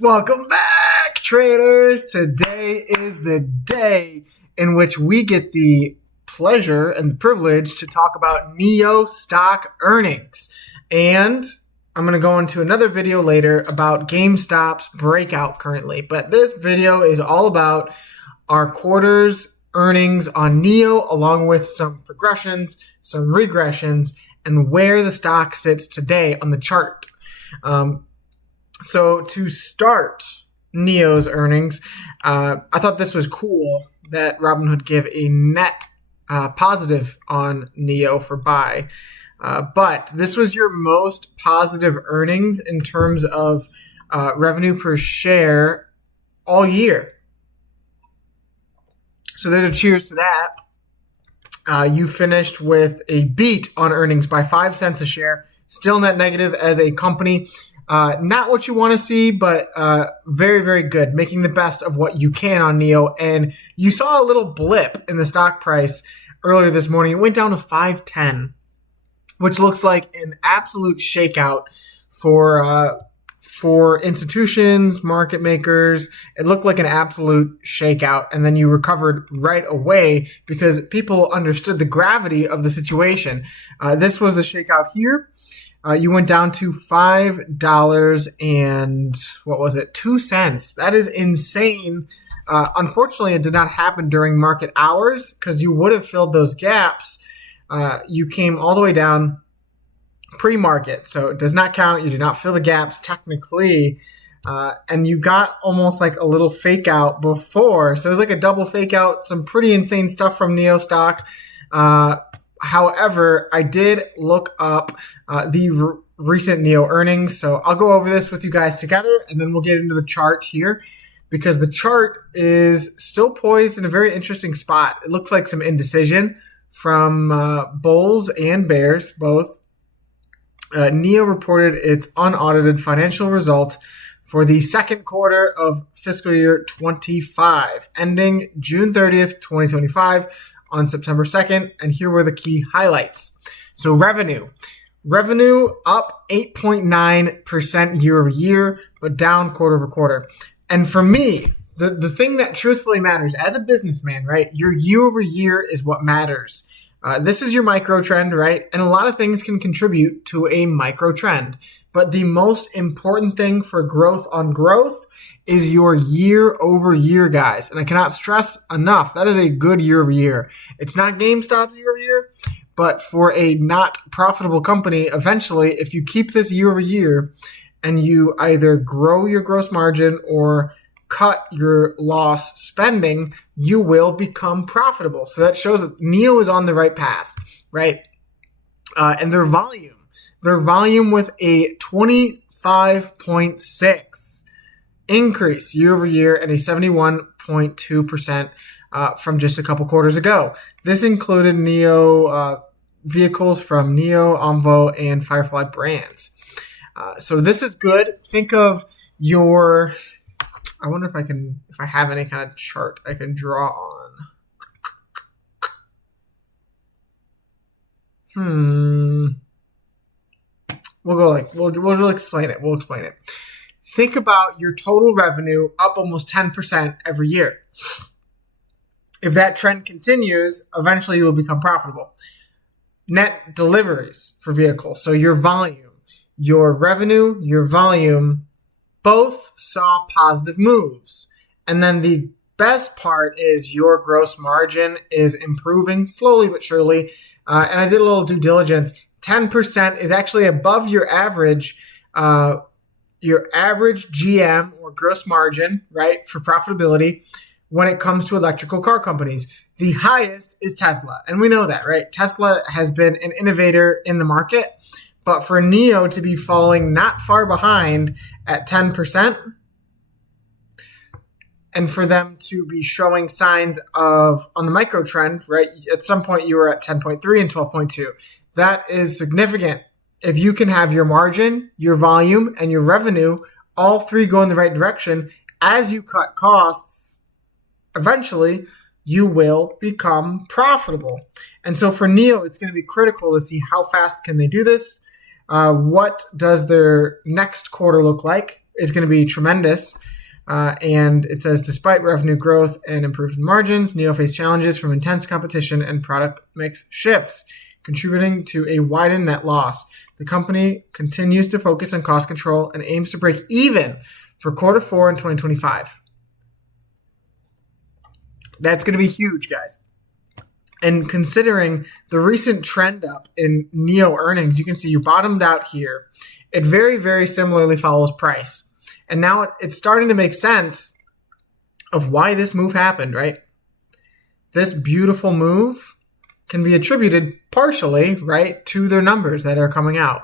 Welcome back, traders. Today is the day in which we get the pleasure and the privilege to talk about Nio stock earnings. And I'm going to go into another video later about GameStop's breakout currently. But this video is all about our quarter's earnings on Nio, along with some progressions, some regressions, and where the stock sits today on the chart. So to start Nio's earnings, I thought this was cool that Robinhood gave a net positive on Nio for buy. But this was your most positive earnings in terms of revenue per share all year. So there's a cheers to that. You finished with a beat on earnings by 5 cents a share, still net negative as a company. Not what you want to see, but very, very good, making the best of what you can on Nio. And you saw a little blip in the stock price earlier this morning. It went down to 510, which looks like an absolute shakeout for institutions, market makers. It looked like an absolute shakeout. And then you recovered right away because people understood the gravity of the situation. This was the shakeout here. You went down to $5 and what was it? 2 cents. That is insane. Unfortunately, it did not happen during market hours because you would have filled those gaps. You came all the way down pre-market, so it does not count. You did not fill the gaps technically. And you got almost like a little fake out before. So it was like a double fake out, some pretty insane stuff from Nio stock. However, I did look up the recent Nio earnings, so I'll go over this with you guys together, and then we'll get into the chart here because the chart is still poised in a very interesting spot. It looks like some indecision from bulls and bears, both. Nio reported its unaudited financial result for the second quarter of fiscal year 25, ending June 30th, 2025. On September 2nd, and here were the key highlights. So revenue up 8.9% year over year, but down quarter over quarter. And for me, the thing that truthfully matters as a businessman, right? Your year over year is what matters. This is your micro trend, right? And a lot of things can contribute to a micro trend. But the most important thing for growth on growth is your year over year, guys. And I cannot stress enough, that is a good year over year. It's not GameStop's year over year, but for a not profitable company, eventually, if you keep this year over year and you either grow your gross margin or cut your loss spending, you will become profitable. So that shows that Nio is on the right path, right? And their volume with a 25.6 increase year over year and a 71.2% from just a couple quarters ago. This included Nio vehicles from Nio, Omvo, and Firefly brands. So this is good. Think of your, I wonder if I have any kind of chart I can draw on. We'll explain it. We'll explain it. Think about your total revenue up almost 10% every year. If that trend continues, eventually you will become profitable. Net deliveries for vehicles, so your volume, your revenue, your volume, both saw positive moves. And then the best part is your gross margin is improving slowly but surely. And I did a little due diligence. 10% is actually above your average GM or gross margin, right, for profitability when it comes to electrical car companies. The highest is Tesla, and we know that, right? Tesla has been an innovator in the market, but for Nio to be falling not far behind at 10%, and for them to be showing signs of, on the micro trend, right, at some point you were at 10.3 and 12.2. That is significant. If you can have your margin, your volume, and your revenue, all three go in the right direction, as you cut costs, eventually you will become profitable. And so for Nio, it's going to be critical to see how fast can they do this. What does their next quarter look like? is going to be tremendous. And it says, despite revenue growth and improved margins, Nio faced challenges from intense competition and product mix shifts, contributing to a widened net loss. The company continues to focus on cost control and aims to break even for quarter 4 in 2025. That's going to be huge, guys. And considering the recent trend up in Nio earnings, you can see you bottomed out here. It very, very similarly follows price. And now it's starting to make sense of why this move happened, right? This beautiful move can be attributed partially, right, to their numbers that are coming out.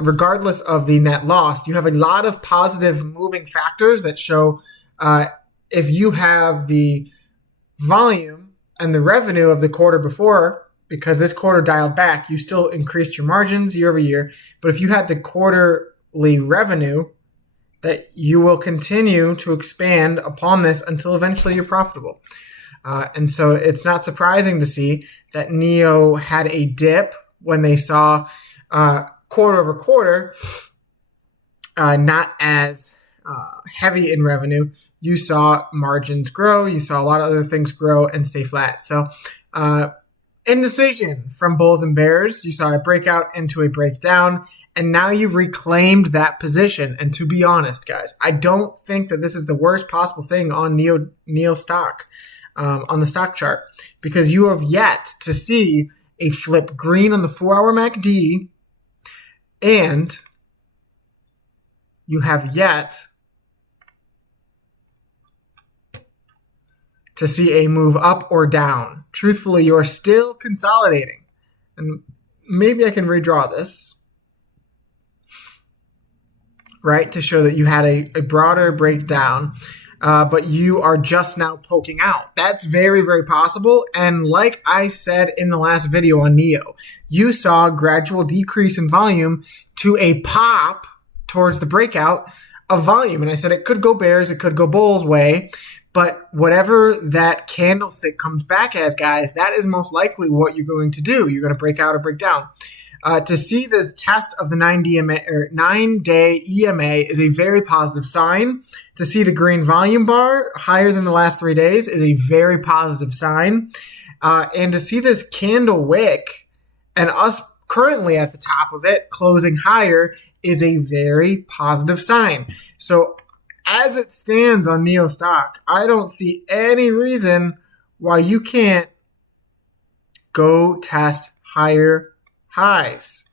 Regardless of the net loss, you have a lot of positive moving factors that show if you have the volume and the revenue of the quarter before, because this quarter dialed back, you still increased your margins year over year. But if you had the quarterly revenue, that you will continue to expand upon this until eventually you're profitable. And so it's not surprising to see that Nio had a dip when they saw quarter over quarter, not as heavy in revenue. You saw margins grow. You saw a lot of other things grow and stay flat. So indecision from bulls and bears. You saw a breakout into a breakdown. And now you've reclaimed that position. And to be honest, guys, I don't think that this is the worst possible thing on Nio stock, on the stock chart, because you have yet to see a flip green on the 4-hour MACD, and you have yet to see a move up or down. Truthfully, you're still consolidating. And maybe I can redraw this, right, to show that you had a broader breakdown, but you are just now poking out. That's very, very possible. And like I said in the last video on Nio, you saw a gradual decrease in volume to a pop towards the breakout of volume. And I said it could go bears, it could go bulls way, but whatever that candlestick comes back as, guys, that is most likely what you're going to do. You're going to break out or break down. To see this test of the 9-day EMA is a very positive sign. To see the green volume bar higher than the last 3 days is a very positive sign. And to see this candle wick and us currently at the top of it closing higher is a very positive sign. So as it stands on Nio stock, I don't see any reason why you can't go test higher highs.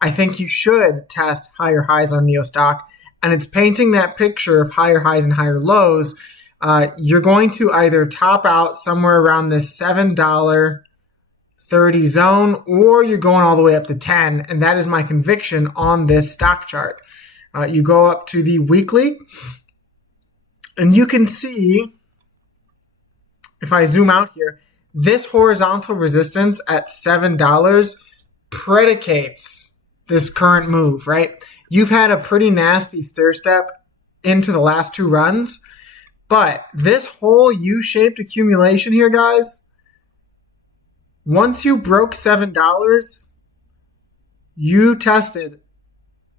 I think you should test higher highs on Nio stock, and it's painting that picture of higher highs and higher lows. You're going to either top out somewhere around this $7.30 zone, or you're going all the way up to 10, and that is my conviction on this stock chart. You go up to the weekly, and you can see, if I zoom out here, this horizontal resistance at $7 predicates this current move, right? You've had a pretty nasty stair step into the last 2 runs, but this whole U-shaped accumulation here, guys, once you broke $7, you tested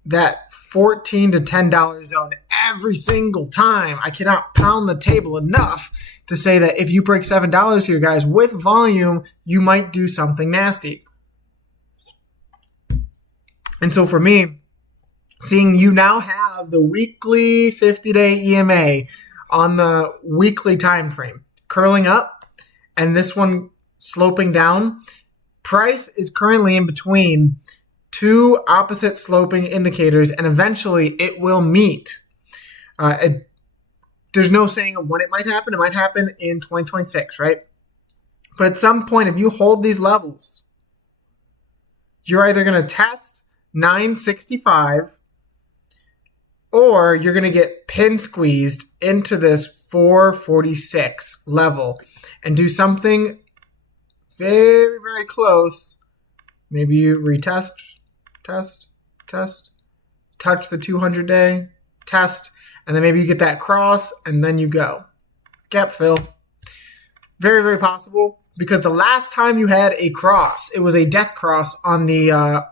that $14 to $10 zone every single time. I cannot pound the table enough to say that if you break $7 here, guys, with volume, you might do something nasty. And so for me, seeing you now have the weekly 50-day EMA on the weekly time frame curling up and this one sloping down, price is currently in between 2 opposite sloping indicators, and eventually it will meet. There's no saying of when it might happen. It might happen in 2026, right? But at some point, if you hold these levels, you're either going to test 965 or you're going to get pin squeezed into this 446 level and do something very, very close. Maybe you retest, touch the 200-day, test, and then maybe you get that cross and then you go. Gap fill. Very, very possible, because the last time you had a cross, it was a death cross on the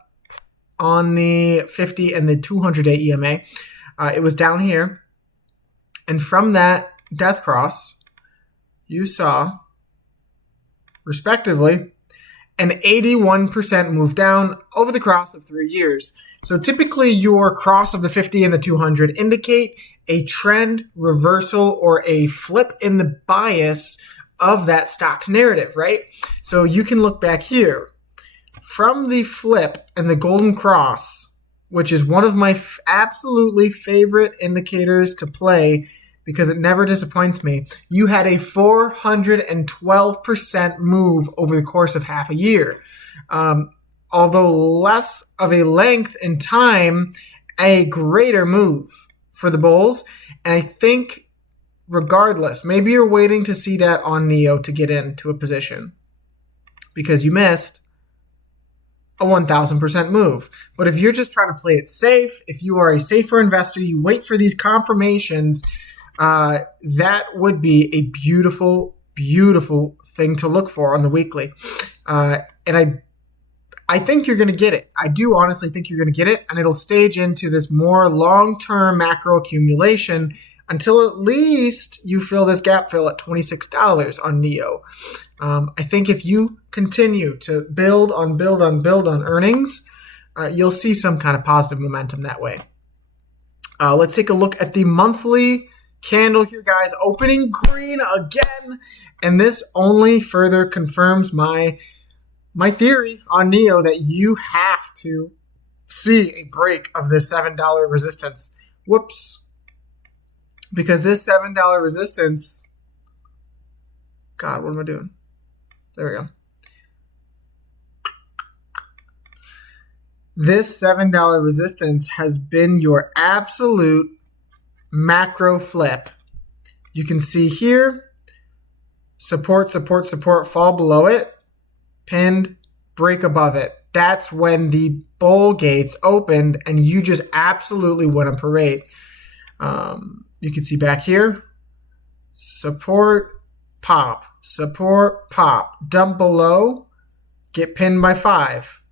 50 and the 200-day EMA. It was down here. And from that death cross, you saw, respectively, an 81% move down over the cross of 3 years. So typically your cross of the 50 and the 200 indicate a trend reversal or a flip in the bias of that stock's narrative, right? So you can look back here. From the flip and the golden cross, which is one of my absolutely favorite indicators to play because it never disappoints me, you had a 412% move over the course of half a year. Although less of a length in time, a greater move for the bulls. And I think regardless, maybe you're waiting to see that on Nio to get into a position because you missed a 1,000% move. But if you're just trying to play it safe, if you are a safer investor, you wait for these confirmations, that would be a beautiful, beautiful thing to look for on the weekly. And I think you're going to get it. I do honestly think you're going to get it, and it'll stage into this more long-term macro accumulation until at least you fill this gap fill at $26 on Nio. I think if you continue to build on earnings, you'll see some kind of positive momentum that way. Let's take a look at the monthly candle here, guys. Opening green again, and this only further confirms my theory on Nio that you have to see a break of this $7 resistance. Whoops. Because this $7 resistance, God, what am I doing? There we go. This $7 resistance has been your absolute macro flip. You can see here, support, support, support, fall below it, pinned, break above it. That's when the bull gates opened and you just absolutely went on parade. You can see back here, support, pop, dump below, get pinned by 5,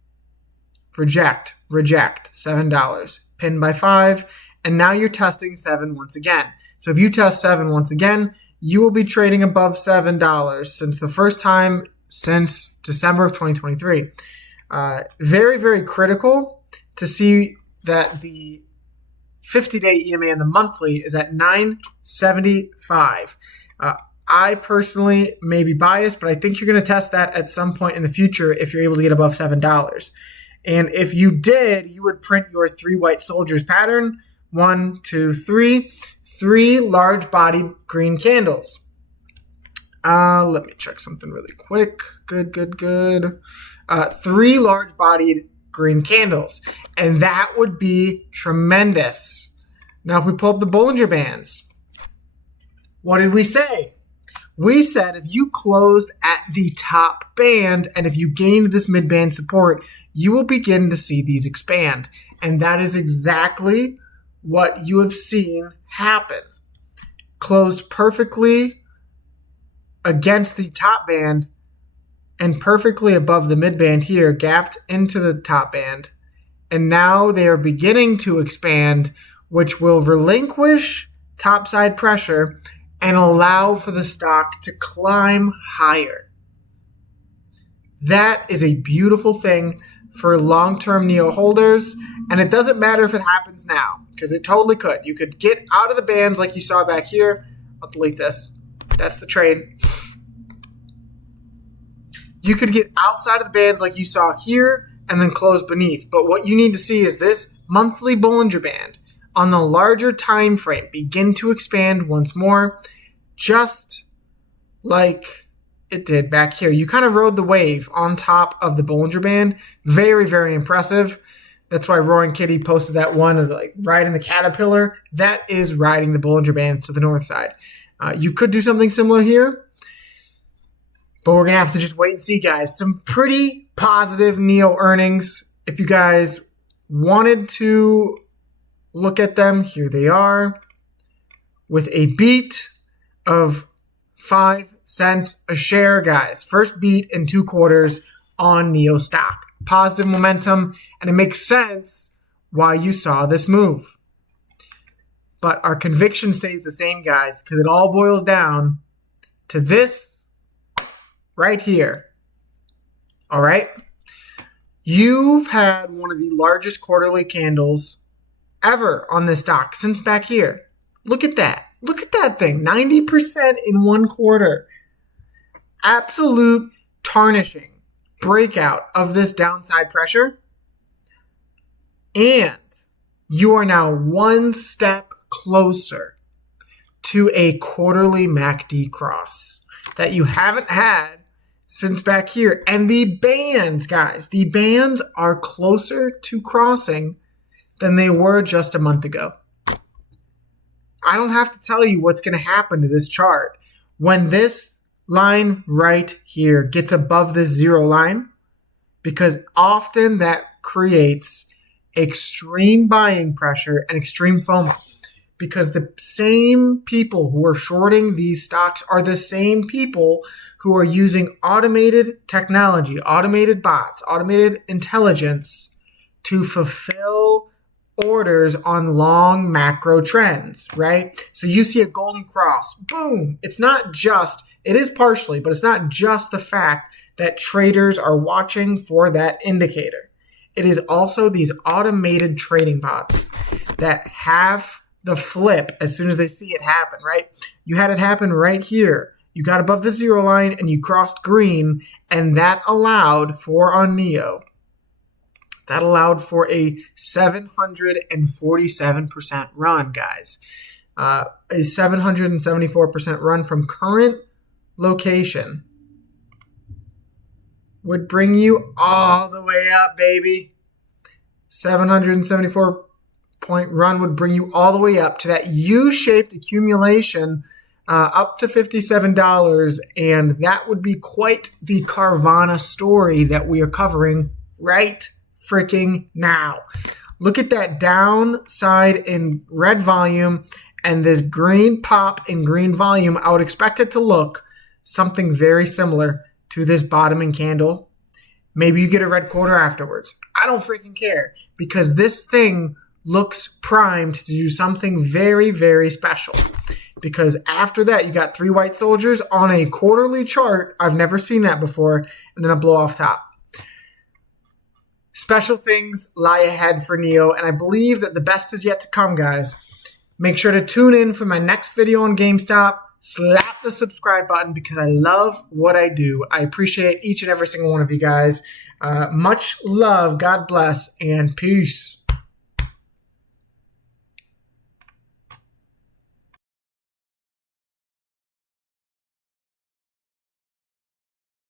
reject, $7, pinned by 5, and now you're testing 7 once again. So if you test 7 once again, you will be trading above $7 since the first time since December of 2023. Very, very critical to see that the 50-day EMA and the monthly is at 975. I personally may be biased, but I think you're going to test that at some point in the future if you're able to get above $7. And if you did, you would print your 3 white soldiers pattern. 1, 2, 3. 3 large-bodied green candles. Let me check something really quick. Good. 3 large-bodied green candles. And that would be tremendous. Now, if we pull up the Bollinger Bands, what did we say? We said if you closed at the top band and if you gained this mid-band support, you will begin to see these expand. And that is exactly what you have seen happen. Closed perfectly against the top band and perfectly above the mid-band here, gapped into the top band. And now they are beginning to expand, which will relinquish topside pressure and allow for the stock to climb higher. That is a beautiful thing for long-term Nio holders, and it doesn't matter if it happens now, because it totally could. You could get out of the bands like you saw back here. I'll delete this. That's the trade. You could get outside of the bands like you saw here and then close beneath. But what you need to see is this monthly Bollinger Band on the larger time frame begin to expand once more, just like it did back here. You kind of rode the wave on top of the Bollinger Band. Very, very impressive. That's why Roaring Kitty posted that one of like riding the caterpillar. That is riding the Bollinger Band to the north side. You could do something similar here, but we're going to have to just wait and see, guys. Some pretty positive Nio earnings. If you guys wanted to look at them, here they are, with a beat of 5 cents a share, guys. First beat in 2 quarters on Nio stock. Positive momentum, and it makes sense why you saw this move. But our conviction stays the same, guys, because it all boils down to this right here. All right? You've had one of the largest quarterly candles ever on this stock since back here. Look at that. Look at that thing. 90% in one quarter. Absolute tarnishing breakout of this downside pressure. And you are now one step closer to a quarterly MACD cross that you haven't had since back here. And the bands, guys, the bands are closer to crossing than they were just a month ago. I don't have to tell you what's going to happen to this chart. When this line right here gets above this zero line, because often that creates extreme buying pressure and extreme FOMO, because the same people who are shorting these stocks are the same people who are using automated technology, automated bots, automated intelligence to fulfill orders on long macro trends, right? So you see a golden cross, boom. It is partially, but it's not just the fact that traders are watching for that indicator. It is also these automated trading bots that have the flip as soon as they see it happen, right? You had it happen right here. You got above the zero line and you crossed green, and that allowed for on Nio. That allowed for a 747% run, guys. A 774% run from current location would bring you all the way up, baby. 774-point run would bring you all the way up to that U-shaped accumulation up to $57, and that would be quite the Carvana story that we are covering right freaking now. Look at that downside in red volume and this green pop in green volume. I would expect it to look something very similar to this bottoming candle. Maybe you get a red quarter afterwards. I don't freaking care, because this thing looks primed to do something very, very special. Because after that, you got three white soldiers on a quarterly chart. I've never seen that before. And then a blow off top. Special things lie ahead for Nio, and I believe that the best is yet to come, guys. Make sure to tune in for my next video on GameStop. Slap the subscribe button, because I love what I do. I appreciate each and every single one of you guys. Much love, God bless, and peace.